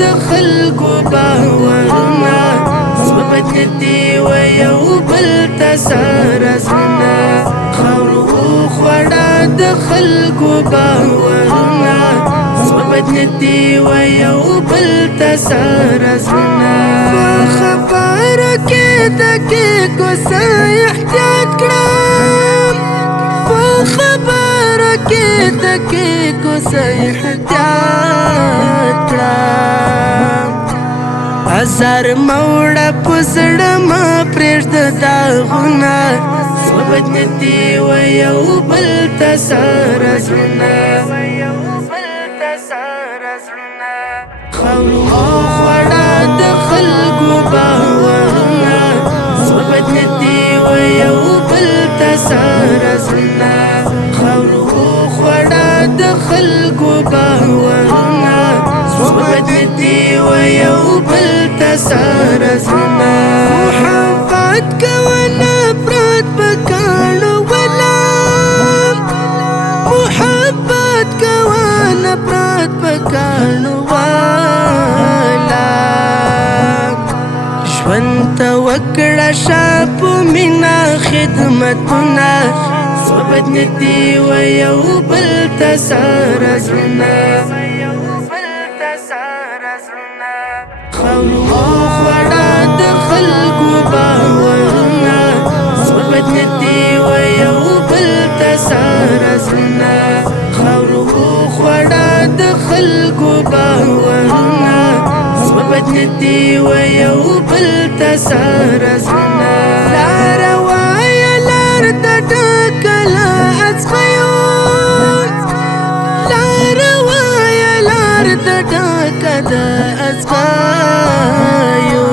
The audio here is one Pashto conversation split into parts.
د خلکو باورونه زړه بدلېدي و یو بل ته ساره زړونه خاورو وخوړه د خلکو باورونه زړه بدلېدي و یو بل ته ساره زړونه په خبرو کې دقیقو څه احتیاط کړم په خبرو کې دقیقو څه احتیاط کړم هزار موړه په زړه مه پرېږده داغونه زړه بدلېدي و یو بل ته ساره زړونه خاورو وخوړه د خلکو باورونه زړه بدلېدي و یو بل ته ساره زړونه خاورو وخوړه د خلکو باورونه زړه بدلېدي و یو بل ته ساره زړونه محبت کوه نفرت په کاڼو ولم محبت کوه نفرت په کاڼو ژوند ته وکړه شه په مینه خدمتونه زړه بدلېدي و یو بل ته ساره زړونه خاورو وخوړه د خلکو باورونه زړه بدلېدي و یو بل ته ساره زړونه خاورو وخوړه د خلکو باورونه زړه بدلېدي و یو بل ته ساره زړونه لاره وایه لار د ډکه له اڅخیو لاره وایه لار د ډکه د اڅخیو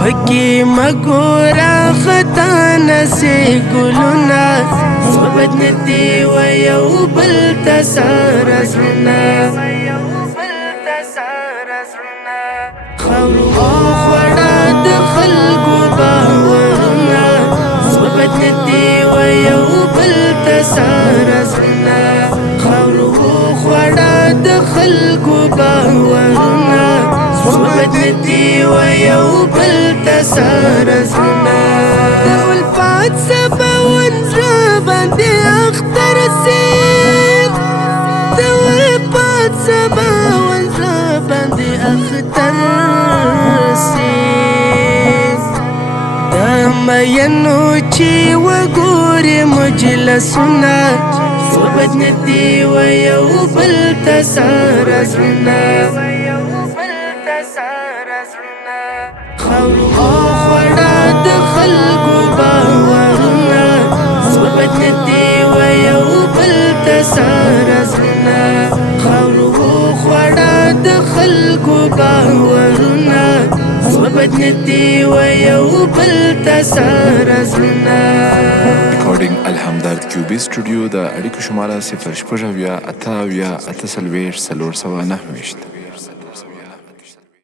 پکې مه ګوره خطا نسې ګلونه زړه بدلېدي و یو بل ته ساره زړونه خاورو وخوړه د خلکو باورونه زړه بدلېدي و یو بل ته ساره زړونه خاورو وخوړه د خلکو باورونه زړه بدلېدي و یو بل ته ساره زړونه د الفت سباون زړه باندې اختر سي د الفت سباون زړه باندې اختر مینو چې وګورې مجلسونه زړه بدلېدي و یو بل ته ساره زړونه خاورو وخوړه د خلکو باورونه زړه بدلېدي و یو بل ته ساره زړونه خاورو وخوړه د خلکو باورونه زړه بدلېدي و یو بل ته ساره زړونه ریکارډینګ الحمدرد کیوبي سټوډیو د اړیکو شماره 0 شپږ اویا اته اویا اته څلوېښت 409